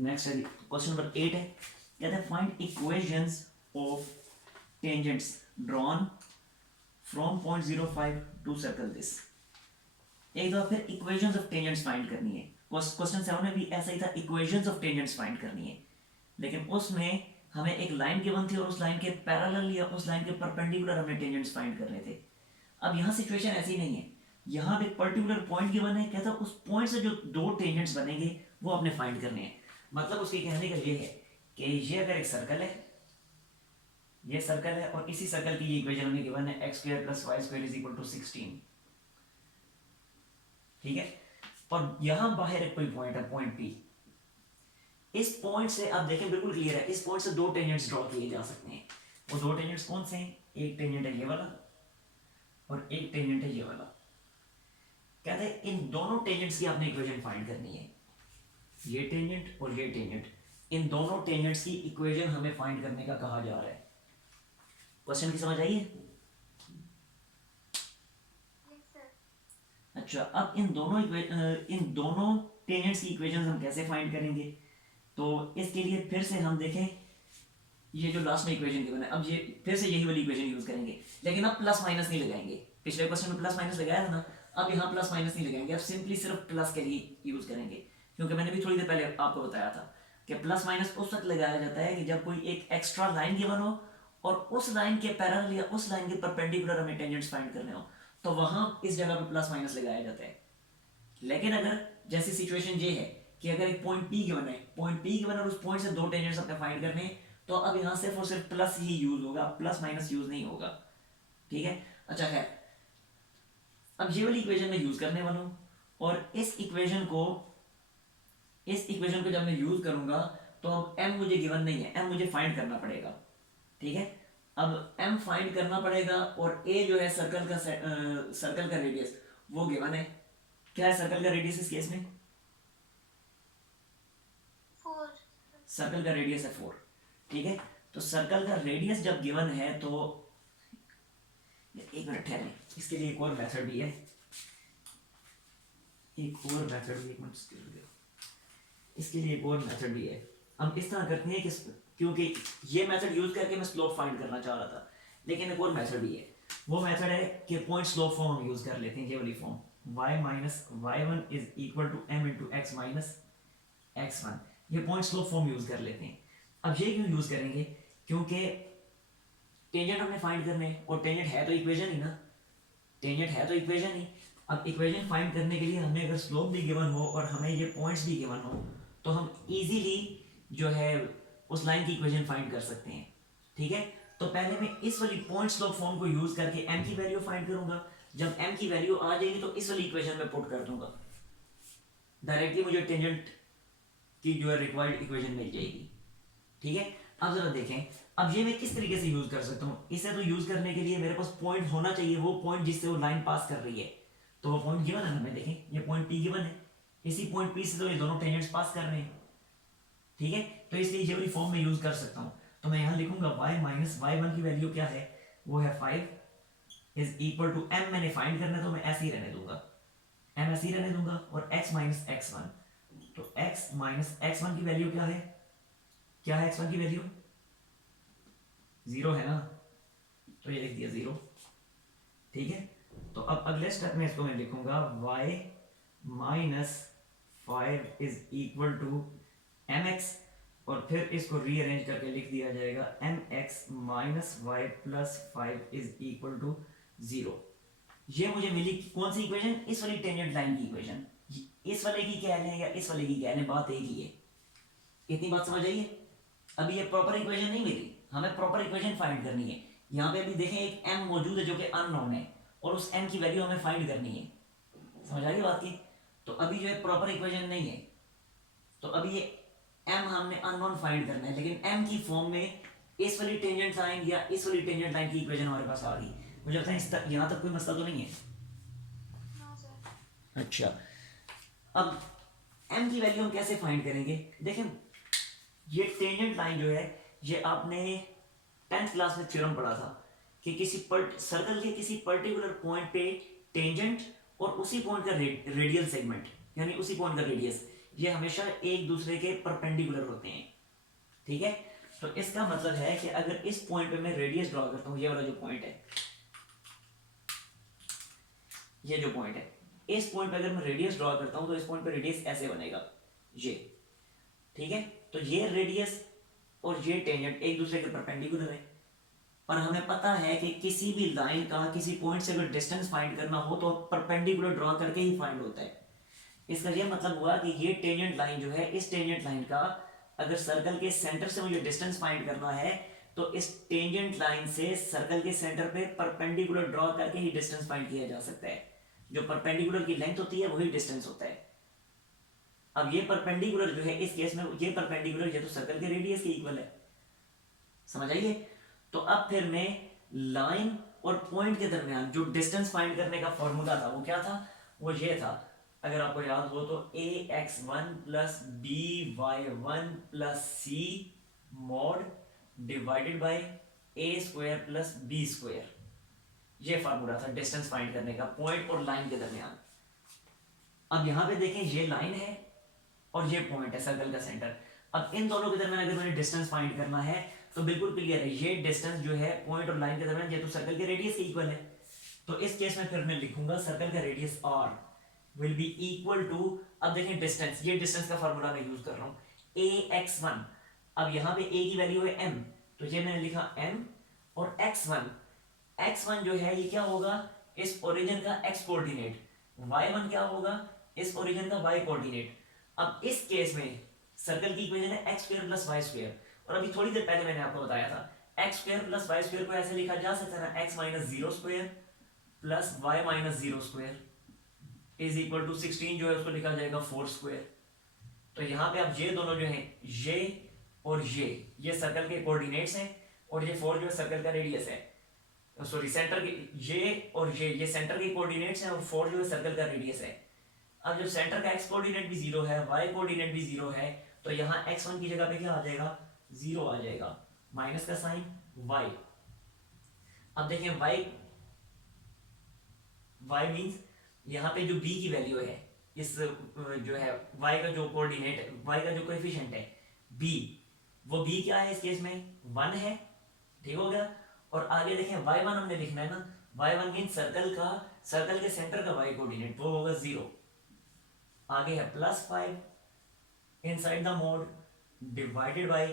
Next है question number 8 है, कहते हैं find equations of tangents drawn from point 05 to circle this. एक दो फिर इक्वेशंस ऑफ टेंजेंट्स फाइंड करनी है। क्वेश्चन 7 में भी ऐसा ही था, इक्वेशंस ऑफ टेंजेंट्स फाइंड करनी है, लेकिन उसमें हमें एक लाइन गिवन थी और उस लाइन के पैरेलल या उस लाइन के परपेंडिकुलर हमें टेंजेंट्स फाइंड करने थे। अब यहाँ सिचुएशन ऐसी नहीं है, यहाँ पे एक पर्टिकुलर पॉइंट गिवन है, कहता है उस पॉइंट से जो दो टेंजेंट्स बनेंगे वो आपने फाइंड करने हैं। मतलब उसके कहने का ये है कि ये अगर एक सर्कल है, ये सर्कल है और इसी सर्कल की ये इक्वेशन हमें गिवन है x square plus y square is equal to 16, ठीक है। और यहां बाहर एक कोई पॉइंट है, पॉइंट P। इस पॉइंट से आप देखें बिल्कुल क्लियर है, इस पॉइंट से दो टेंजेंट्स ड्रॉ किए जा सकते हैं। वो दो टेंजेंट्स कौन से हैं? एक टेंजेंट है ये वाला और एक टेंजेंट है ये वाला। कहते हैं इन दोनों टेंजेंट्स की आपने इक्वेशन फाइंड करनी है, ये टेंजेंट और ये टेंजेंट, इन दोनों टेंजेंट्स की इक्वेशन हमें फाइंड करने का कहा जा रहा है। क्वेश्चन की समझ आई है? अच्छा, अब इन दोनों टेंजेंट्स की इक्वेशंस हम कैसे फाइंड करेंगे? तो इसके लिए फिर से हम देखें, ये जो लास्ट में इक्वेशन गिवन है, अब ये फिर से यही वाली इक्वेशन यूज करेंगे, लेकिन अब प्लस माइनस नहीं लगाएंगे। पिछले क्वेश्चन में प्लस माइनस लगाया था ना, अब यहाँ प्लस माइनस नहीं लगाएंगे, अब सिंपली सिर्फ प्लस के लिए यूज करेंगे। क्योंकि मैंने भी थोड़ी देर पहले आपको बताया था कि प्लस माइनस उस वक्त लगाया जाता है कि जब कोई एक एक्स्ट्रा लाइन गिवन हो और उस लाइन के पैरेलल या उस लाइन के परपेंडिकुलर हमें टेंजेंट्स फाइंड करने हो, तो वहां इस जगह पे प्लस माइनस लगाया जाता है। लेकिन अगर जैसी सिचुएशन ये है कि अगर एक पॉइंट P गिवन है, पॉइंट P गिवन है और उस पॉइंट से दो टेंजेंट्स अपने फाइंड करने हैं, तो अब यहाँ सिर्फ और सिर्फ प्लस ही यूज होगा, प्लस माइनस यूज नहीं होगा, ठीक है। अच्छा है, अब ये वाली इक्वेशन में यूज करने वाला हूँ और इस इक्वेशन को जब मैं यूज करूंगा तो अब m मुझे गिवन नहीं है, m मुझे फाइंड करना पड़ेगा, ठीक है। अब m फाइंड करना पड़ेगा और a जो है सर्कल का रेडियस वो गिवन है। क्या है सर्कल का रेडियस इस केस में? 4। सर्कल का रेडियस है 4, ठीक है। तो सर्कल का रेडियस जब गिवन है तो एक मिनट ठहरें, इसके लिए एक और मेथड भी है, एक और मेथड भी है। हम इस तरह करते हैं कि क्योंकि ये मेथड यूज करके मैं स्लोप फाइंड करना चाह रहा था, लेकिन एक और मेथड भी है। वो मेथड है कि पॉइंट स्लोप फॉर्म हम यूज कर लेते हैं, ये वाली form y minus y1 is equal to m into x minus x1, ये पॉइंट स्लोप फॉर्म यूज कर लेते हैं। अब ये क्यों यूज करेंगे? क्योंकि टेंजेंट हमने फाइंड करने हैं और टेंजेंट है तो इक्वेशन ही ना, टेंजेंट है तो इक्वेशन ही। अब इक्वेशन फाइंड करने के लिए हमें अगर स्लोप भी गिवन हो और हमें ये पॉइंट्स भी गिवन हो तो हम इजीली जो है उस लाइन की इक्वेशन फाइंड कर सकते हैं, ठीक है। तो पहले मैं इस वाली पॉइंट स्लोप फॉर्म को यूज करके m की वैल्यू फाइंड करूंगा। जब m की वैल्यू आ जाएगी तो इस वाली इक्वेशन में पुट कर दूंगा, डायरेक्टली मुझे टेंजेंट की जो है रिक्वायर्ड इक्वेशन मिल जाएगी, ठीक है। अब जरा देखें, अब ये मैं किस तरीके से यूज कर सकता हूँ। इसे तो यूज करने के लिए मेरे पास पॉइंट होना चाहिए, वो पॉइंट जिससे वो लाइन पास कर रही है, तो वो पॉइंट गिवन है ना, हमें देखें ये पॉइंट P गिवन है, इसी पॉइंट P से तो ये दोनों टेंजेंट्स पास कर रहे हैं, ठीक है। तो इसलिए ये वाली फॉर्म में यूज कर सकता हूँ। तो मैं यहाँ लिखूंगा y माइनस y1 की वैल्यू क्या है, वो है 5 इज इक्वल टू m, मैंने फाइंड करना है तो मैं ऐसे ही रहने दूंगा, m ऐसे ही रहने दूंगा, और x माइनस x1, तो x माइनस x1 की वैल्यू क्या है, क्या है x1 की वैल्यू? 0 है ना, तो ये लिख दिया 0, ठीक है। तो अब अगले स्टेप में इसको मैं लिखूंगा y minus 5 is equal to mx, और फिर इसको रीअरेंज करके लिख दिया जाएगा mx minus y plus 5 is equal to 0। ये मुझे मिली कौन सी इक्वेशन? इस वाली टेंजेंट लाइन की इक्वेशन। इस वाले की कह लें या इस वाले की कह लें, बात एक ही है। इतनी बात समझ आई है? अभी ये प्रॉपर इक्वेशन नहीं मिली, हमें प्रॉपर इक्वेशन फाइंड करनी है। यहाँ पे अभी देखें एक m मौजूद है जो कि अननोन है और उस m की वैल्यू हमें फाइंड करनी है, समझ आ गई बात की? तो अभी जो है प्रॉपर इक्वेशन नहीं है, तो अभी ये m हमने अननोन फाइंड करना है, लेकिन m की फॉर्म में इस वाली टेंजेंट लाइन या इस वाली टेंजेंट लाइन की इक्वेशन हमारे पास आ गई। मुझे लगता है यहाँ तक कोई मसला तो नहीं है? हाँ सर। अच्छा, अब m की वैल्यू हम कैसे फाइंड करेंगे? देखें ये टेंजेंट लाइन जो है, ये आपने 10th क्लास में थ्योरम पढ़ा था कि किसी सर्कल के किसी पर्टिकुलर पॉइंट पे टेंजेंट और उसी पॉइंट का रेडियल सेगमेंट, यानी उसी पॉइंट का रेडियस, ये हमेशा एक दूसरे के परपेंडिकुलर होते हैं, ठीक है। तो इसका मतलब है कि अगर इस पॉइंट पे मैं रेडियस ड्रॉ करता हूँ, ये वाला जो पॉइंट है, ये जो पॉइंट है, इस पॉइंट पे अगर मैं रेडियस ड्रॉ करता हूँ तो इस पॉइंट पे रेडियस ऐसे बनेगा, ये, ठीक है। तो ये रेडियस और ये टेंजेंट एक दूसरे के परपेंडिकुलर है, और हमें पता है कि किसी भी लाइन का किसी पॉइंट से अगर डिस्टेंस फाइंड करना हो तो परपेंडिकुलर ड्रॉ करके ही फाइंड होता है। इसका ये मतलब हुआ कि ये टेंजेंट लाइन जो है, इस टेंजेंट लाइन का अगर सर्कल के सेंटर से मुझे डिस्टेंस फाइंड करना है तो इस टेंजेंट लाइन से सर्कल के सेंटर पे परपेंडिकुलर ड्रॉ करके ही डिस्टेंस फाइंड किया जा सकता है। जो परपेंडिकुलर की लेंथ होती है वही डिस्टेंस होता है। अब ये परपेंडिकुलर जो है, इस केस में ये परपेंडिकुलर ये तो सर्कल के रेडियस के इक्वल है, समझ आइए। तो अब फिर मैं लाइन और पॉइंट के दरमियान जो डिस्टेंस फाइंड करने का फॉर्मूला था वो क्या था, वो ये था, अगर आपको याद हो तो ax1 plus by1 plus c mod divided by a square plus b square, ये फार्मूला था डिस्टेंस फाइंड करने का पॉइंट और लाइन के दरमियान। अब यहां पे देखें, ये लाइन है और ये पॉइंट है सर्कल का सेंटर। अब इन दोनों के दरमियान अगर मैंने डिस्टेंस फाइंड करना है तो बिल्कुल क्लियर है, ये डिस्टेंस जो है पॉइंट और लाइन के दरमियान ये तो सर्कल के रेडियस के इक्वल है। तो इस केस में फिर मैं लिखूंगा सर्कल का radius r will be equal to, अब देखें डिस्टेंस, ये डिस्टेंस का फार्मूला मैं यूज कर रहा हूं ax1। अब यहाँ पे a की वैल्यू है m, तो ये मैंने लिखा m, और x1 जो है ये क्या होगा, इस ओरिजिन का x कोऑर्डिनेट, y1 क्या होगा, इस ओरिजिन का y कोऑर्डिनेट। अब इस केस में सर्कल की इक्वेशन है x square plus y square, और अभी थोड़ी देर पहले मैंने आपको बताया था x square plus y square को ऐसे लिखा जा सकता है ना, x minus zero square plus y minus zero square is equal to 16 जो है उसको लिखा जाएगा 4 स्क्वायर। तो यहाँ पे अब ये दोनों जो हैं, ये और ये सर्कल के कोऑर्डिनेट्स हैं, और ये 4 जो है सर्कल का रेडियस है, सॉरी सेंटर के, ये और ये सेंटर के कोऑर्डिनेट्स हैं और 4 जो है सर्कल का रेडियस है। अब जब सेंटर का x कोऑर्डिनेट भी 0 है, y कोऑर्डिनेट भी 0 है, तो यहाँ x1 की जगह पे क्या आ जाएगा, 0 आ जाएगा, माइनस का साइन y। अब देखें y मींस यहाँ पे जो b की वैल्यू है, इस जो है y का जो कोऑर्डिनेट, y का जो कोएफिशिएंट है b, वो b क्या है इस केस में 1 है, ठीक हो गया। और आगे देखें y1 हमने लिखना है ना, y1 मींस सर्कल के सेंटर का y कोऑर्डिनेट वो होगा 0, आगे है plus 5 inside the mode divided by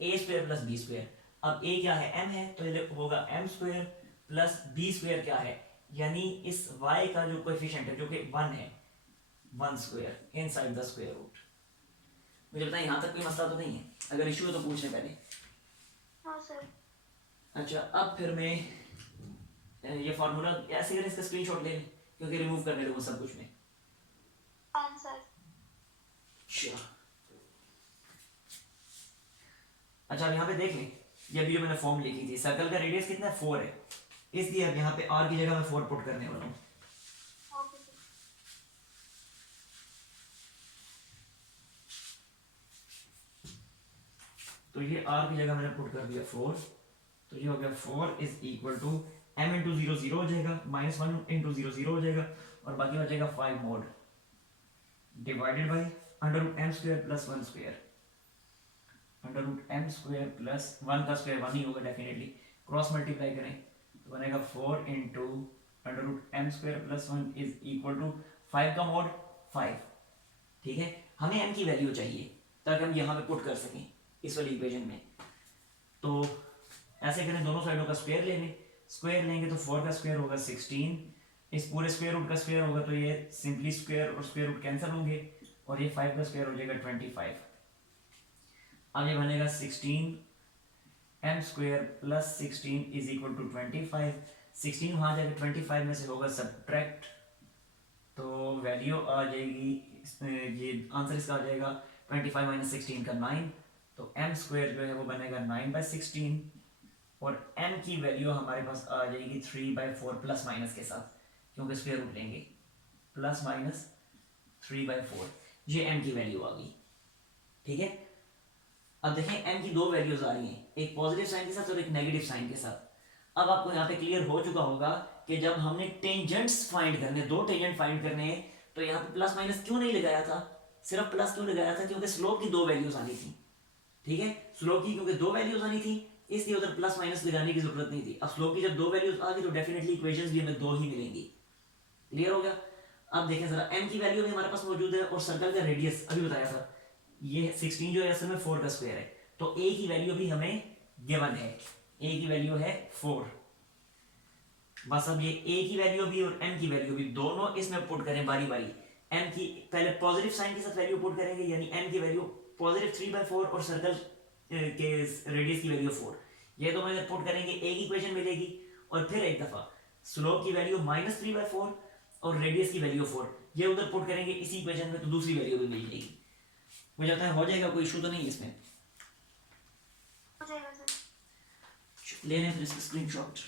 a square plus b square. अब a क्या है, m है, तो ये होगा m square plus b square क्या है, यानी इस y का जो कोएफिशिएंट है जो कि 1 है, 1 square inside the square root. मुझे बताएं यहाँ तक कोई मसला तो नहीं है, अगर इशू है तो पूछ लें पहले। हाँ सर। अच्छा, अब फिर मैं ये फार्मूला ऐसे करें, इसका स्क्रीनशॉट ले लें क्योंकि रिमूव करने लगूँ सब कुछ में। आंसर। अच्छा, अब यहाँ पे देख लें, ये अभी जो मैंने फॉर्म लिखी थी, सर्कल का रेडियस कितना है 4 है, इसलिए अब यहाँ पे r की जगह मैं 4 पुट करने वाला हूँ। Okay sir. तो ये r की जगह मैंने पुट कर दिया 4, तो ये हो गया 4 is equal to m into 0 0 हो जाएगा, माइनस 1 इंटू 0 0 हो जाएगा, और बाकी बचेगा 5 mod divided by under root m square plus 1 square, under root m square plus 1 का स्क्वायर 1 ही होगा डेफिनेटली, क्रॉस मल्टीप्लाई करें तो बनेगा 4 into under root m square plus 1 is equal to 5 का मोड 5, ठीक है। हमें m की वैल्यू चाहिए ताकि हम यहाँ पे पुट कर सकें इस वाली इक्वेशन में। तो ऐसे करें, दोनों साइडों का स्क्वायर ले लें, स्क्वायर लेंगे तो 4 का स्क्वायर होगा 16, इस पूरे स्क्वायर रूट का स्क्वायर होगा तो ये सिंपली स्क्वायर और स्क्वायर रूट कैंसिल होंगे, और ये 5 का स्क्वायर हो जाएगा 25। अब ये बनेगा 16 m square plus 16 is equal to 25। 16 वहाँ जाके 25 में से होगा सब्ट्रैक्ट, तो वैल्यू आ जाएगी, ये आंसर इसका आ जाएगा 25 माइनस 16 का 9, तो m स्क्वायर जो है वो बनेगा 9/16, और m की वैल्यू हमारे पास आ जाएगी 3/4 प्लस माइनस के साथ, क्योंकि स्क्वायर रूट लेंगे, प्लस माइनस 3/4, ये m की वैल्यू आ गई, ठीक है। अब देखें m की दो वैल्यूज आ रही हैं, एक पॉजिटिव साइन के साथ और एक नेगेटिव साइन के साथ। अब आपको यहाँ पे क्लियर हो चुका होगा कि जब हमने टेंजेंट्स फाइंड करने, दो टेंजेंट फाइंड करने हैं, तो यहाँ पे प्लस माइनस क्यों नहीं लगाया था, सिर्फ प्लस क्यों लगाया था, क्योंकि स्लोप की 2 वैल्यूज आनी थी, ठीक है, स्लोप की क्योंकि 2 वैल्यूज आनी थी, इसलिए उधर प्लस माइनस लगाने की जरूरत नहीं थी। अब स्लोप की जब 2 वैल्यूज आ गई तो डेफिनेटली इक्वेशंस भी हमें 2 ही मिलेंगी। क्लियर हो गया। अब देखें जरा, m की वैल्यू भी हमारे पास मौजूद है और सर्कल का रेडियस अभी बताया था, ये 16 जो है असल में 4 का स्क्वायर है, तो a की वैल्यू भी हमें गिवन है, a की वैल्यू है 4। बस अब ये a की वैल्यू भी और m की वैल्यू भी दोनों इसमें पुट करें बारी बारी। m की पहले पॉजिटिव साइन के साथ वैल्यू पुट करेंगे, यानी m की वैल्यू पॉजिटिव 3/4 और सर्कल के रेडियस की वैल्यू 4, ये दोनों इधर पुट करेंगे, a की इक्वेशन मिलेगी। और फिर एक दफा स्लोप की वैल्यू -3/4 और रेडियस की वैल्यू 4, ये उधर पुट करेंगे इसी इक्वेशन में, तो दूसरी वैल्यू भी मिल जाएगी। मुझे लगता है हो जाएगा, कोई इशू तो नहीं है इसमें। हो जाएगा सर। ले लें फिर इसका स्क्रीनशॉट।